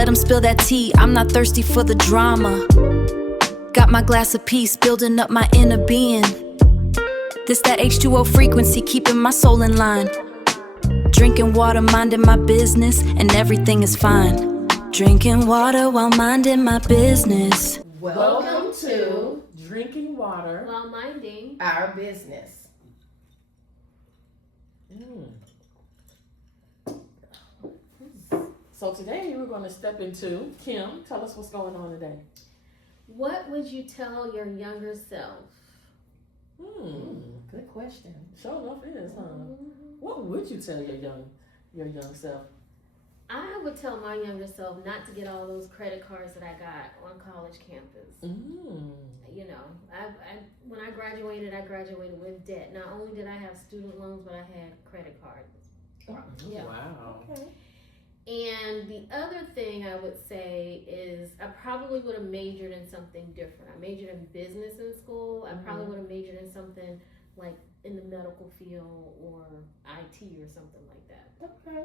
let them spill that tea. I'm not thirsty for the drama. Got my glass of peace, building up my inner being. This that H2O frequency, keeping my soul in line. Drinking water, minding my business, and everything is fine. Drinking water while minding my business. Welcome to Drinking Water While Minding Our Business. So today we're going to step into, Kim, tell us what's going on today. What would you tell your younger self? Good question. Sure enough is, huh? What would you tell your young self? I would tell my younger self not to get all those credit cards that I got on college campus. You know, when I graduated with debt. Not only did I have student loans, but I had credit cards. Yeah. Wow. Okay. And the other thing I would say is I probably would have majored in something different. I majored in business in school. I probably would have majored in something like in the medical field or IT or something like that. Okay.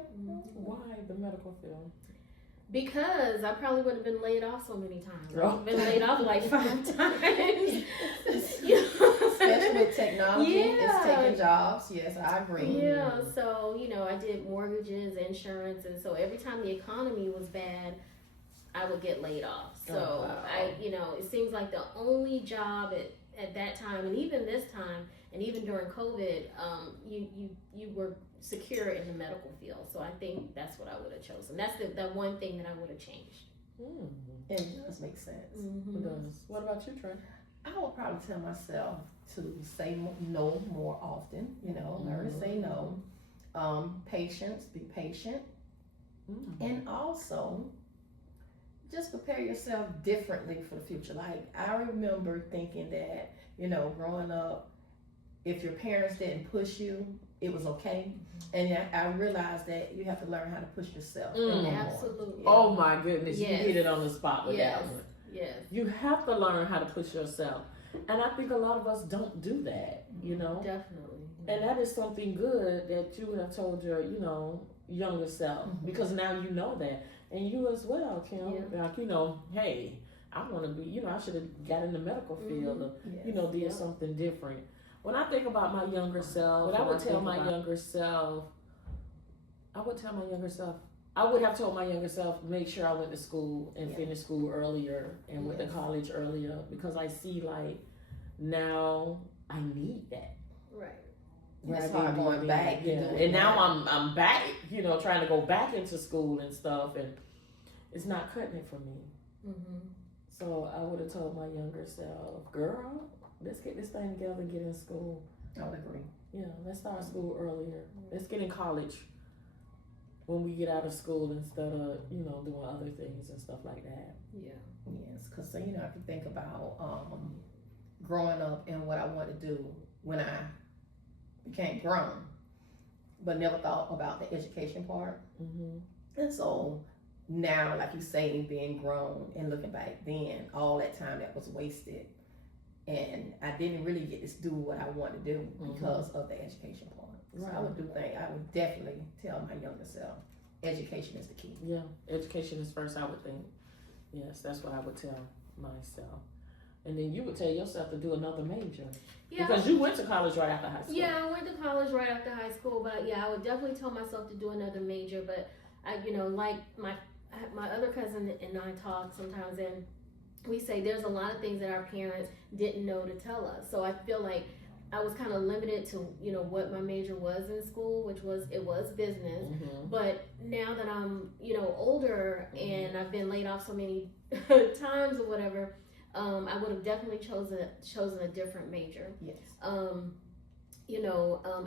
Why the medical field? Because I probably would have been laid off so many times. I've been laid off like 5 times. Especially with technology, it's taking jobs. Yes, I agree. Yeah, so, I did mortgages, insurance, and so every time the economy was bad, I would get laid off. So, it seems like the only job at that time, and even this time, and even during COVID, you were secure in the medical field. So I think that's what I would have chosen. That's the one thing that I would have changed. It does make sense. It does. What about you, Trey? I would probably tell myself to say no more often. Learn to say no. Patience, be patient, and also just prepare yourself differently for the future. Like I remember thinking that growing up, if your parents didn't push you, it was okay. And I realized that you have to learn how to push yourself. Absolutely. Yeah. Oh my goodness, yes. You hit it on the spot with that one. Yes. You have to learn how to push yourself. And I think a lot of us don't do that, Definitely. And that is something good that you have told your, younger self. Because now you know that. And you as well, Kim. Yeah. Like, hey, I want to be, I should have got in the medical field or, did something different. When I think about my younger self, I would have told my younger self, make sure I went to school and finished school earlier and went to college earlier, because I see like now I need that. Right. That's why I'm going back. And now I'm back, trying to go back into school and stuff, and it's not cutting it for me. So I would have told my younger self, girl, let's get this thing together and get in school. I would agree. Yeah, let's start school earlier. Let's get in college when we get out of school instead of, doing other things and stuff like that. Yeah. Yes, because, I can think about growing up and what I wanted to do when I became grown, but never thought about the education part. And so now, like you say, being grown and looking back then, all that time that was wasted. And I didn't really get to do what I wanted to do because of the education part. So I would definitely tell my younger self, education is the key. Yeah, education is first, I would think. Yes, that's what I would tell myself. And then you would tell yourself to do another major. Yeah. Because you went to college right after high school. Yeah, I went to college right after high school, but I would definitely tell myself to do another major. But I, like my other cousin and I talk sometimes, and we say there's a lot of things that our parents didn't know to tell us. So I feel like I was kind of limited to, what my major was in school, which was business. But now that I'm, older and I've been laid off so many times or whatever, I would have definitely chosen a different major. Yes.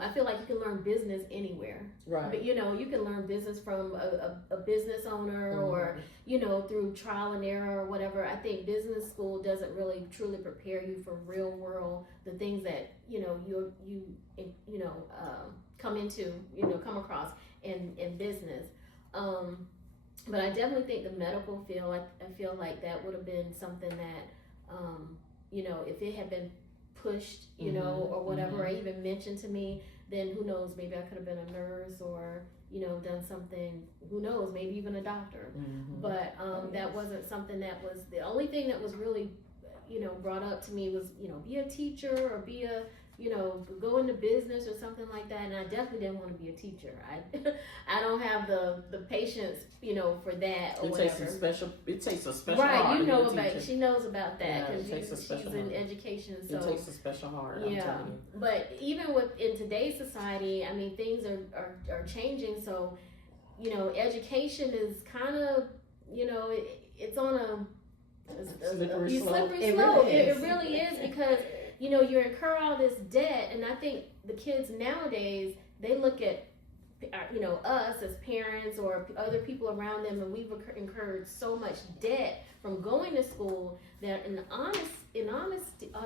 I feel like you can learn business anywhere. Right. But, you can learn business from a business owner or, through trial and error or whatever. I think business school doesn't really truly prepare you for real world, the things that, come across in business. But I definitely think the medical field, I feel like that would have been something that, if it had been pushed, or whatever, or even mentioned to me, then who knows, maybe I could have been a nurse or, done something, who knows, maybe even a doctor. But that wasn't something that was, the only thing that was really, brought up to me was, be a teacher or be a, go into business or something like that. And I definitely didn't want to be a teacher. I don't have the patience, for that or whatever. It takes a special right, heart. She knows about that because she's in education. So it takes a special heart. I'm telling you. But even in today's society, I mean, things are changing. So, education is kind of, it's on a slippery slope. It really is because you incur all this debt, and I think the kids nowadays, they look at us as parents or other people around them, and we've incurred so much debt from going to school that in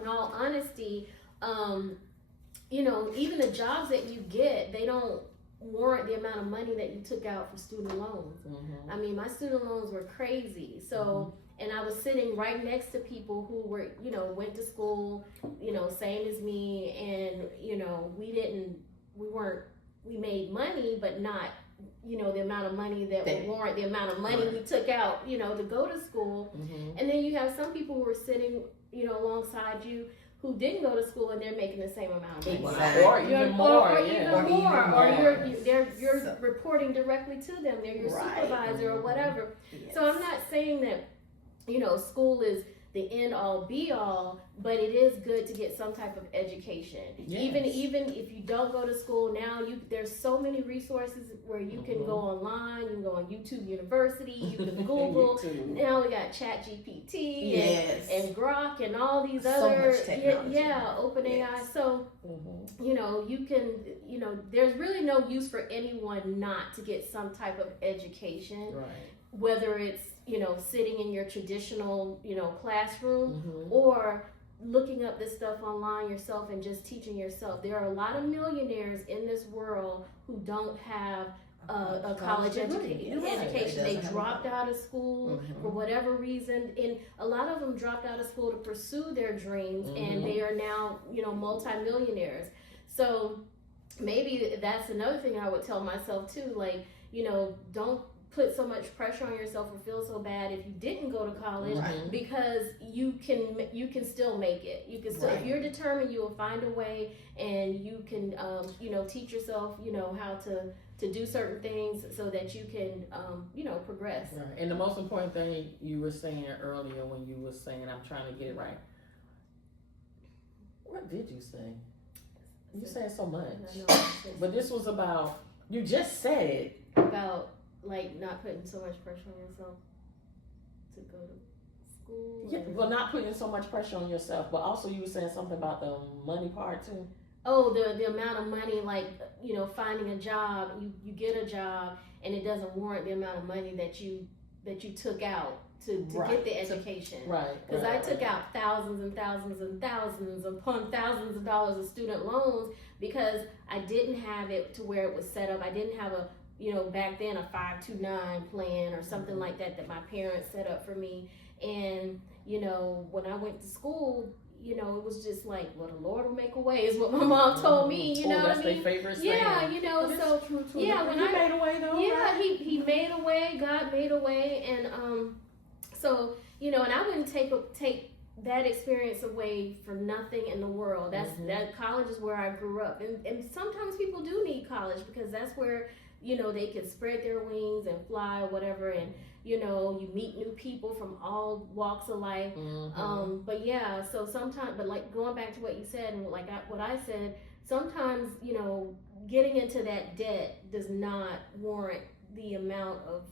all honesty, even the jobs that you get, they don't warrant the amount of money that you took out for student loans. I mean, my student loans were crazy. So, and I was sitting right next to people who were, went to school, same as me, and, we made money, but not, the amount of money that would warrant the amount of money we took out, to go to school. And then you have some people who were sitting, alongside you who didn't go to school and they're making the same amount of money. Exactly. Or even more. Or you're reporting directly to them. They're your supervisor or whatever. Yes. So I'm not saying that, school is the end all be all, but it is good to get some type of education. Yes. Even if you don't go to school now, there's so many resources where you can go online. You can go on YouTube University. You can Google. Now we got ChatGPT and Grok and all these other much technology. OpenAI. Yes. So you can there's really no use for anyone not to get some type of education, whether it's sitting in your traditional, classroom or looking up this stuff online yourself and just teaching yourself. There are a lot of millionaires in this world who don't have a college education. They dropped out of school for whatever reason, and a lot of them dropped out of school to pursue their dreams, and they are now, multimillionaires. So maybe that's another thing I would tell myself too, like, don't put so much pressure on yourself or feel so bad if you didn't go to college, because you can still make it. You can still, if you're determined, you will find a way, and you can teach yourself how to do certain things so that you can progress. Right. And the most important thing you were saying earlier when you were saying, I'm trying to get it right. What did you say? You said so much. But this was about, you just said about like not putting so much pressure on yourself to go to school. Yeah, well, not putting so much pressure on yourself, but also you were saying something about the money part too. Oh, the amount of money, like, finding a job, you get a job and it doesn't warrant the amount of money that you took out to get the education. Because I took out thousands and thousands and thousands upon thousands of dollars of student loans because I didn't have it to where it was set up. I didn't have a back then a 529 plan or something like that my parents set up for me. And, when I went to school, it was just like, well, the Lord will make a way is what my mom told me, you know what I mean? That's their favorite saying. Yeah, so, true. Yeah, when He made a way though. Yeah, right? he made a way, God made a way, and, so, and I wouldn't take that experience away for nothing in the world. That college is where I grew up. And sometimes people do need college because that's where, they can spread their wings and fly or whatever, and you meet new people from all walks of life. But yeah, so sometimes, but like going back to what you said and what I said, sometimes getting into that debt does not warrant the amount of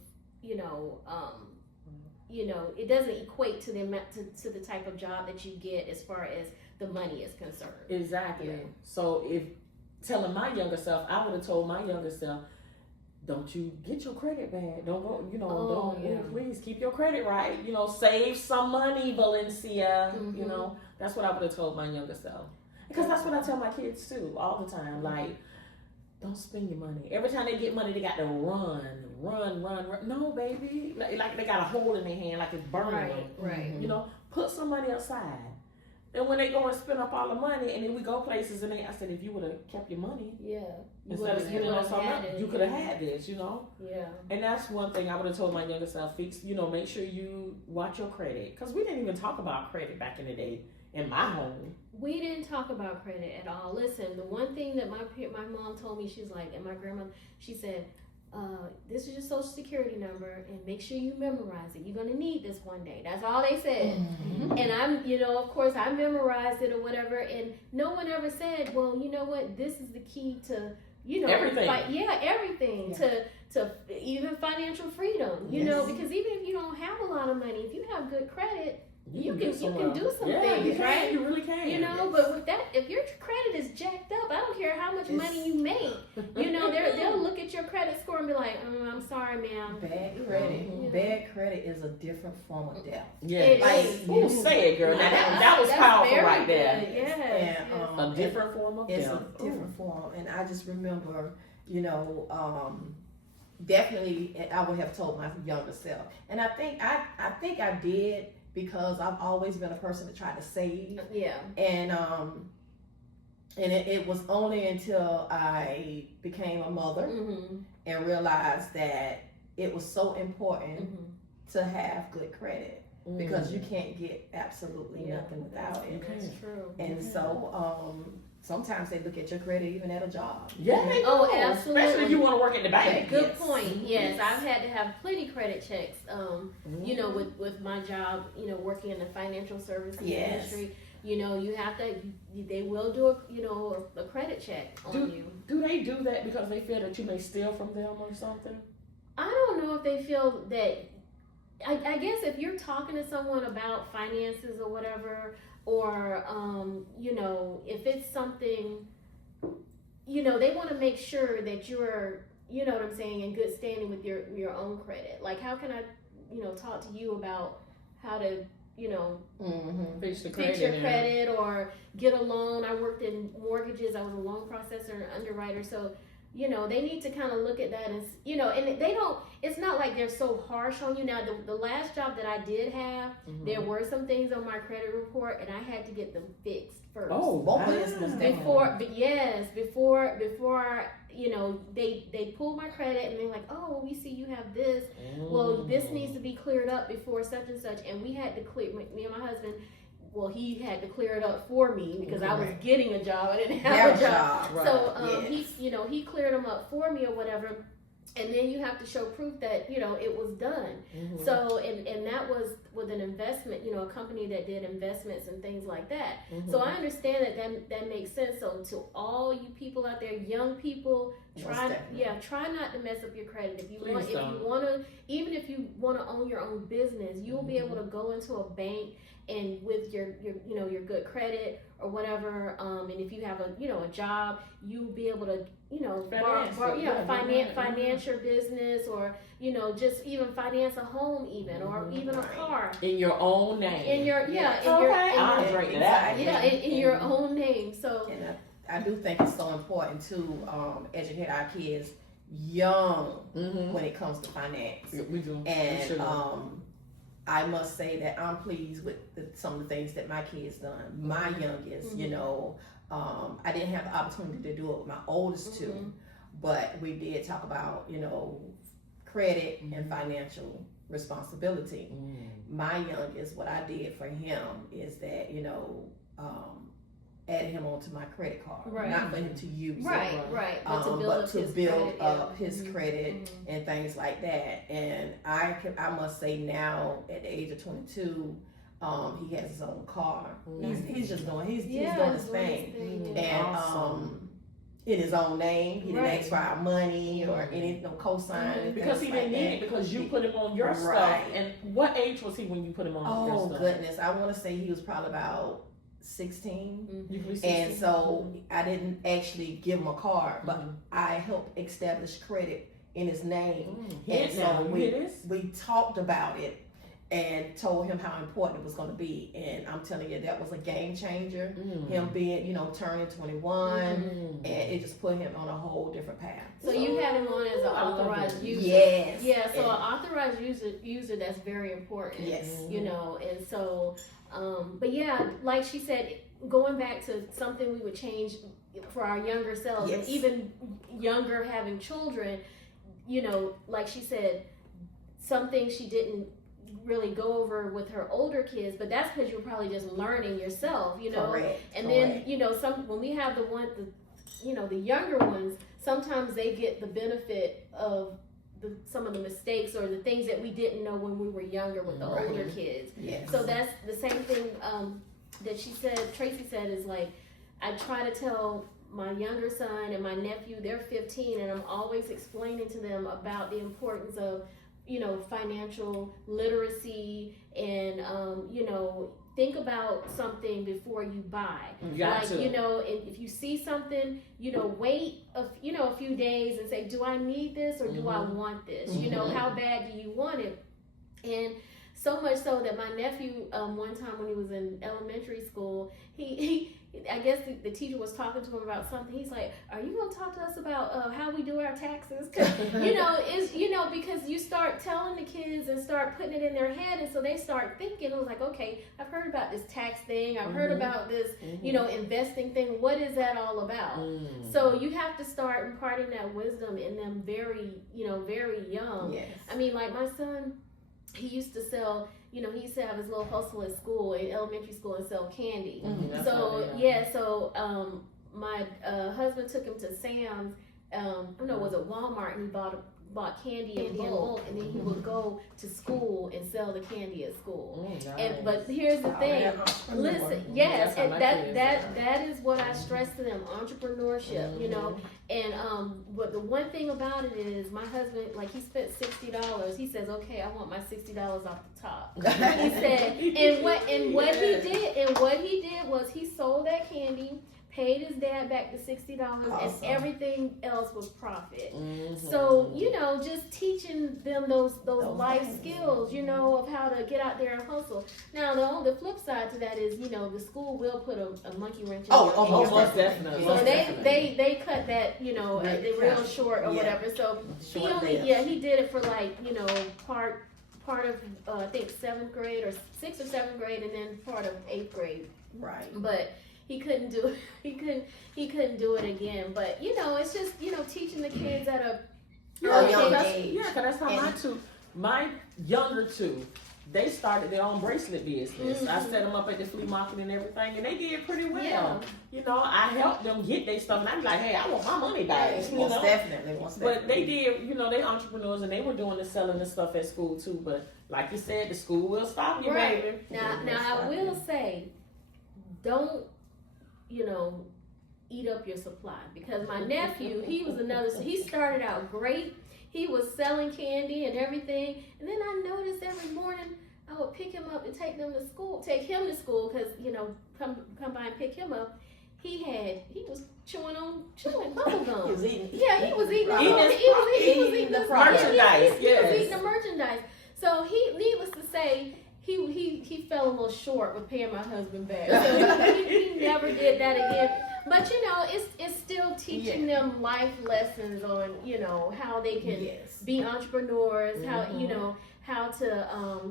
it doesn't equate to the amount to the type of job that you get as far as the money is concerned. Exactly. Yeah. So if telling my younger self, I would have told my younger self, don't you get your credit bad. Don't go, please keep your credit right. Save some money, Valencia. That's what I would have told my younger self. Because that's what I tell my kids too, all the time. Like, don't spend your money. Every time they get money, they got to run. No, baby. Like they got a hole in their hand, like it's burning. Right. Put some money aside. And when they go and spend up all the money, and then we go places, and I said, if you would have kept your money Yeah. instead of spending on something else, you could have had this, you know. Yeah. And that's one thing I would have told my younger self: make sure you watch your credit, because we didn't even talk about credit back in the day in my home. We didn't talk about credit at all. Listen, the one thing that my mom told me, she's like, and my grandmother, she said, this is your social security number, and make sure you memorize it. You're gonna need this one day. That's all they said. Mm-hmm. And I'm, of course, I memorized it or whatever. And no one ever said, well, you know what? This is the key to, everything. Everything to even financial freedom. You know, because even if you don't have a lot of money, if you have good credit, you can do some things, you can, right? You really can. But with that, if your credit is jacked up, I don't care how much money you make. They'll look at your credit score and be like, I'm sorry, ma'am. Bad credit is a different form of death. Yeah, say it, girl. Now that was powerful right there. Yes. A different form of death. It's a different form, and I just remember, definitely, I would have told my younger self, and I think I did. Because I've always been a person that tried to save. Yeah. And it was only until I became a mother and realized that it was so important to have good credit because you can't get absolutely nothing without it. That's true. And so sometimes they look at your credit even at a job. Yeah, they do. Oh, absolutely. Especially if you want to work at the bank. Good point. Yes, I've had to have plenty credit checks. With my job, working in the financial services industry, you have to. They will do a credit check on you. Do they do that because they feel that you may steal from them or something? I don't know if they feel that. I guess if you're talking to someone about finances or whatever. Or, if it's something, they want to make sure that you're, what I'm saying, in good standing with your own credit. Like, how can I, talk to you about how to, fix your credit or get a loan. I worked in mortgages. I was a loan processor and underwriter. So, they need to kind of look at that and, and they don't, it's not like they're so harsh on you. Now, the last job that I did have, there were some things on my credit report and I had to get them fixed first. Oh, wow. Before, they pulled my credit and they're like, oh, well, we see you have this. Well, this needs to be cleared up before such and such. And we had to clear, me and my husband, well, he had to clear it up for me because I was getting a job. I didn't have a job. Right. So he cleared them up for me or whatever. And then you have to show proof that, it was done. So, and that was with an investment, a company that did investments and things like that. So I understand that makes sense. So to all you people out there, young people, try not to mess up your credit. If you want to, even if you want to own your own business, you'll be able to go into a bank and with your good credit or whatever, and if you have a job, you'll be able to finance your business, or just even finance a home, even or even a car in your own name. In your own name. So and I do think it's so important to educate our kids young when it comes to finance. We do. And I must say that I'm pleased with some of the things that my kids done. My youngest, I didn't have the opportunity to do it with my oldest two, but we did talk about, credit and financial responsibility. My youngest, what I did for him is that, added him onto my credit card, not for him to use it, but to build up his credit and things like that. And I must say now, at the age of 22, he has his own car. He's just doing he's doing his thing, and in his own name. He didn't ask for our money or any cosign because he didn't need it because you put him on your stuff. And what age was he when you put him on your stuff? Oh goodness, I want to say he was probably about 16, and so I didn't actually give him a card, but I helped establish credit in his name, and so we talked about it, and told him how important it was going to be. And I'm telling you, that was a game changer. Him being, you know, turning 21, and it just put him on a whole different path. So you had him on as an authorized user. Yes. Yeah, so an authorized user, that's very important. Yes. You know, and so, but yeah, like she said, going back to something we would change for our younger selves, Yes. and even younger having children, you know, like she said, some things she didn't really go over with her older kids, but that's because you're probably just learning yourself, you know. Correct. And then, you know, when we have the younger ones, sometimes they get the benefit of some of the mistakes or the things that we didn't know when we were younger with the Right. older kids. Yes. So that's the same thing that Tracy said, is like, I try to tell my younger son and my nephew, they're 15, and I'm always explaining to them about the importance of, you know, financial literacy and, you know, think about something before you buy. You know, if you see something, you know, wait a few days and say, do I need this or do I want this? You know, how bad do you want it? And so much so that my nephew, one time when he was in elementary school, he I guess the teacher was talking to him about something. He's like, "Are you going to talk to us about how we do our taxes?" Because because you start telling the kids and start putting it in their head, and so they start thinking. It was like, okay, I've heard about this tax thing. I've heard about this, you know, investing thing. What is that all about? So you have to start imparting that wisdom in them very young. Yes. I mean, like my son, he used to sell. You know, he used to have his little hustle at school, in elementary school, and sell candy. So my husband took him to Sam's, was it Walmart, and he bought candy in bulk, and then he would go to school and sell the candy at school. But here's the thing, listen, yes, and that is what I stress to them, entrepreneurship, you know. And but the one thing about it is, my husband, like, he spent $60. He says, okay, I want my $60 off the top. He said, and what he did was he sold that candy, paid his dad back the $60, and everything else was profit. So, you know, just teaching them those life skills, you know, of how to get out there and hustle. Now, the flip side to that is, you know, the school will put a monkey wrench in most definitely. So they cut that, you know, real short or whatever. So he did it for, like, you know, part of I think 7th grade or 6th or 7th grade, and then part of 8th grade. Right. But he couldn't do it. He couldn't do it again. But, you know, it's just, you know, teaching the kids at a young age. Yeah, because that's how my younger two, they started their own bracelet business. I set them up at the flea market and everything, and they did pretty well. Yeah. You know, I helped them get their stuff, and I'm like, hey, I want my money back. Most definitely. But they did, you know, they entrepreneurs, and they were doing the selling the stuff at school too. But like you said, the school will stop you, baby. Now I will say, don't, you know, eat up your supply, because my nephew, he started out great. He was selling candy and everything, and then I noticed every morning I would pick him up and take him to school, because, you know, come by and pick him up. He was chewing bubble gum. He was eating. Yeah, he was eating. He was eating the merchandise. He was eating the merchandise. So needless to say, he fell a little short with paying my husband back. So he never did that again. But, you know, it's still teaching them life lessons on, you know, how they can be entrepreneurs, how, you know, how to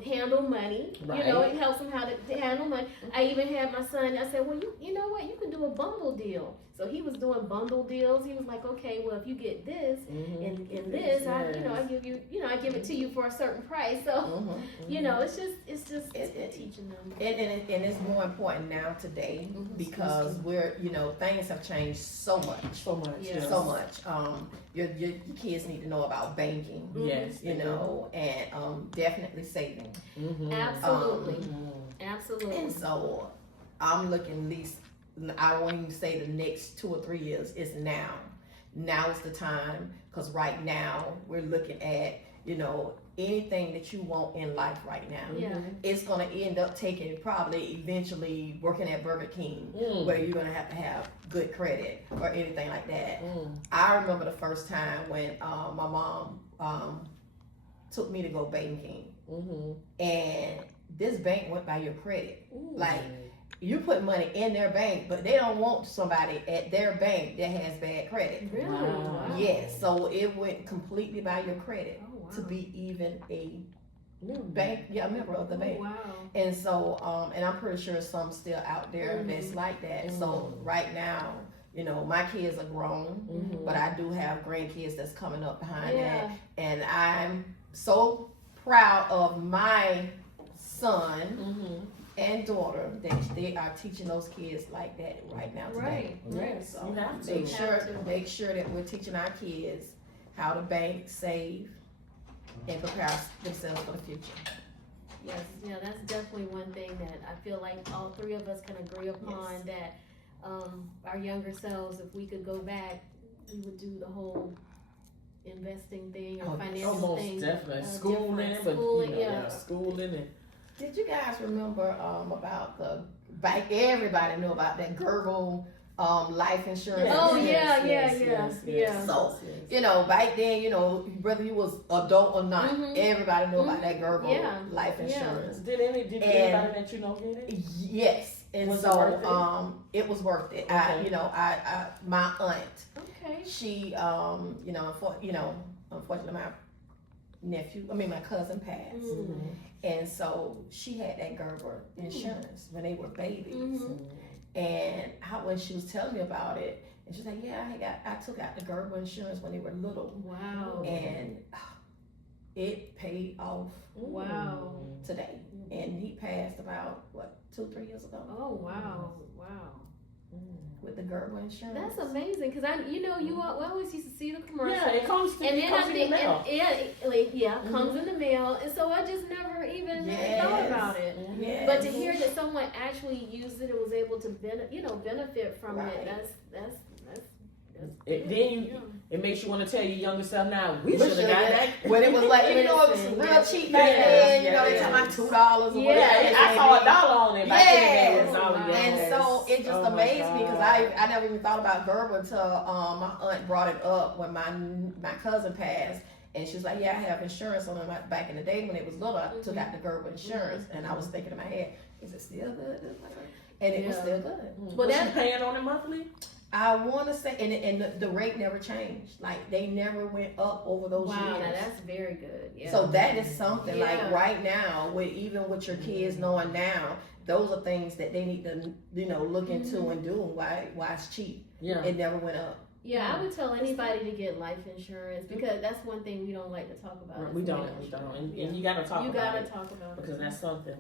handle money. Right. You know, it helps them how to handle money. I even had my son, I said, well, you know what, you can do a bundle deal. So he was doing bundle deals. He was like, okay, well, if you get this and this, I give you, you know, I give it to you for a certain price. So, you know, it's just teaching them. And it's more important now today, because we're, you know, things have changed so much. So much. Yeah. So much. Your kids need to know about banking. Yes. You know, and definitely saving. Absolutely. Absolutely. And so I'm looking at least, I won't even say the next 2 or 3 years, it's now. Now is the time, because right now we're looking at, you know, anything that you want in life right now. Yeah. It's going to end up taking probably eventually working at Burger King, where you're going to have good credit or anything like that. I remember the first time when my mom took me to go banking. and this bank went by your credit. Ooh. Like, you put money in their bank, but they don't want somebody at their bank that has bad credit. Really? Wow. Wow. Yes, so it went completely by your credit Oh, wow. to be even a Bank. member of the Oh, bank. wow. And so, and I'm pretty sure some still out there that's like that. So right now, you know, my kids are grown, but I do have grandkids that's coming up behind that. And I'm so proud of my son and daughter that they are teaching those kids like that right now today. Right. Yes, So you have to. make sure that we're teaching our kids how to bank, save, and prepare themselves for the future. Yes, yeah, that's definitely one thing that I feel like all three of us can agree upon, that our younger selves, if we could go back, we would do the whole investing thing or financial Almost thing. definitely. Schooling, Schooling and Did you guys remember about the bank? Everybody knew about that Gerbil life insurance. Oh, business. yeah. So, you know, back then, you know, whether you was adult or not, everybody knew about that Gerbil life insurance. Did anybody that you know get it? Yes, and Was it so worth it? It was worth it. Okay. I my aunt, Okay. she unfortunately my cousin passed, and so she had that Gerber insurance when they were babies. And when she was telling me about it, and she's like, "Yeah, I took out the Gerber insurance when they were little, Wow. and it paid off Wow. today." And he passed about 2-3 years ago Oh, wow. Wow. with the Gerber insurance. That's amazing, because we always used to see the commercial. Yeah, it comes to And then I in the think, mail. it comes in the mail, and so I just never even thought about it. Yes. But to hear that someone actually used it and was able to benefit from Right. it, that's It makes you want to tell your younger self now, we We should have shoulda got got that. when it was like, you know, it was Listen, real yes, cheap yes, back then. You know, they yes. talking about $2 or Yeah, whatever. Yeah, I saw $1 on it back in the day. It was Yes. $1, yes. And so it just Oh my amazed me because God. I never even thought about Gerber until my aunt brought it up when my cousin passed. And she was like, "Yeah, I have insurance on it." Back in the day when it was little, I took out the Gerber insurance, and I was thinking in my head, "Is it still good?" And it was Yeah. still good. Was she paying on it monthly? I want to say, and the rate never changed. Like they never went up over those wow. years. Now that's very good. Yeah. So that is something Yeah. like right now, even with your kids knowing now, those are things that they need to look into and do. Why it's cheap. Yeah. It never went up. Yeah, I would tell anybody to get life insurance, because that's one thing we don't like to talk about. is We don't. life insurance. And you got to talk You about gotta it talk about it. because that's something.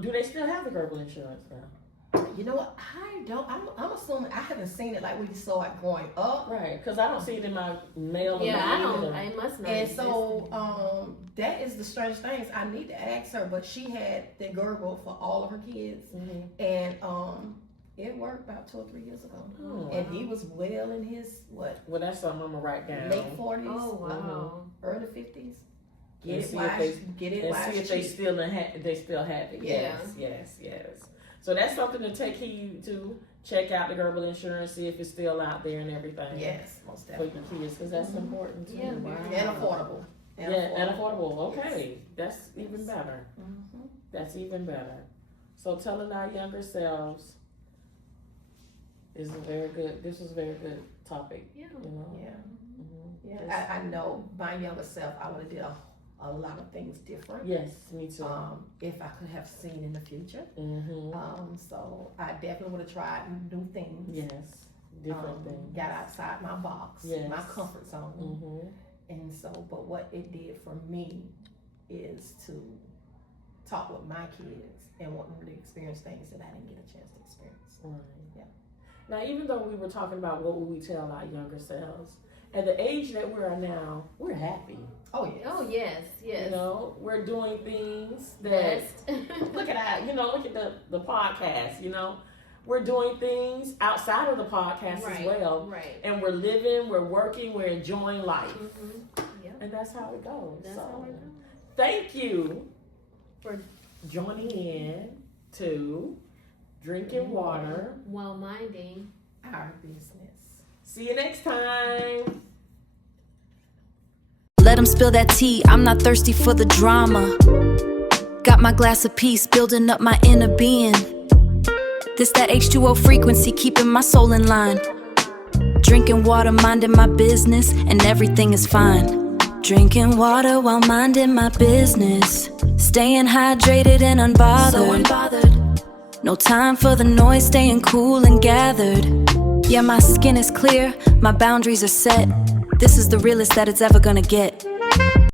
Do they still have the Gerber insurance now? You know what? I don't. I'm assuming I haven't seen it like we saw it growing up. Right, because I don't see it in my mail. Yeah, I don't. either. I must not. And so that is the strange things. I need to ask her, but she had the Gerber for all of her kids, and it worked about 2 or 3 years ago. Oh, And he was well in his Well, that's something I'm gonna write down. late 40s, Oh wow. early 50s. And Get it see while if they- get it And while see if it's they cheap. still have it. Yeah. Yes. So that's something to take heed to. Check out the Gerber insurance, see if it's still out there and everything. Yes, most For definitely. your kids, because that's important too. Yeah. Wow. And affordable. And affordable. Okay, that's even better. Mhm. That's even better. So telling our younger selves is a very good. This was a very good topic. Yeah. You know. Yeah. Mhm. Yeah, I know my younger self, I would have did a lot of things different. Yes, me too. If I could have seen in the future. Mm-hmm. So I definitely would have tried new things. Yes, different things. Got outside my box, Yes. my comfort zone. Mm-hmm. And so, but what it did for me is to talk with my kids and want them to experience things that I didn't get a chance to experience. Right. Yeah. Now, even though we were talking about what would we tell our younger selves, at the age that we are now, we're happy. Oh yes. Oh yes. Yes. You know, we're doing things that Best. look at look at the podcast. You know, we're doing things outside of the podcast as well, Right. and we're living, we're working, we're enjoying life, Mm-hmm. Yep. and that's how it goes. That's so, how it goes. thank you For joining in to Drinking Water. while minding. Our business. See you next time. Let 'em spill that tea, I'm not thirsty for the drama. Got my glass of peace, building up my inner being. This that H2O frequency, keeping my soul in line. Drinking water, minding my business, and everything is fine. Drinking water while minding my business. Staying hydrated and unbothered. So unbothered. No time for the noise, staying cool and gathered. Yeah, my skin is clear, my boundaries are set. This is the realest that it's ever gonna get.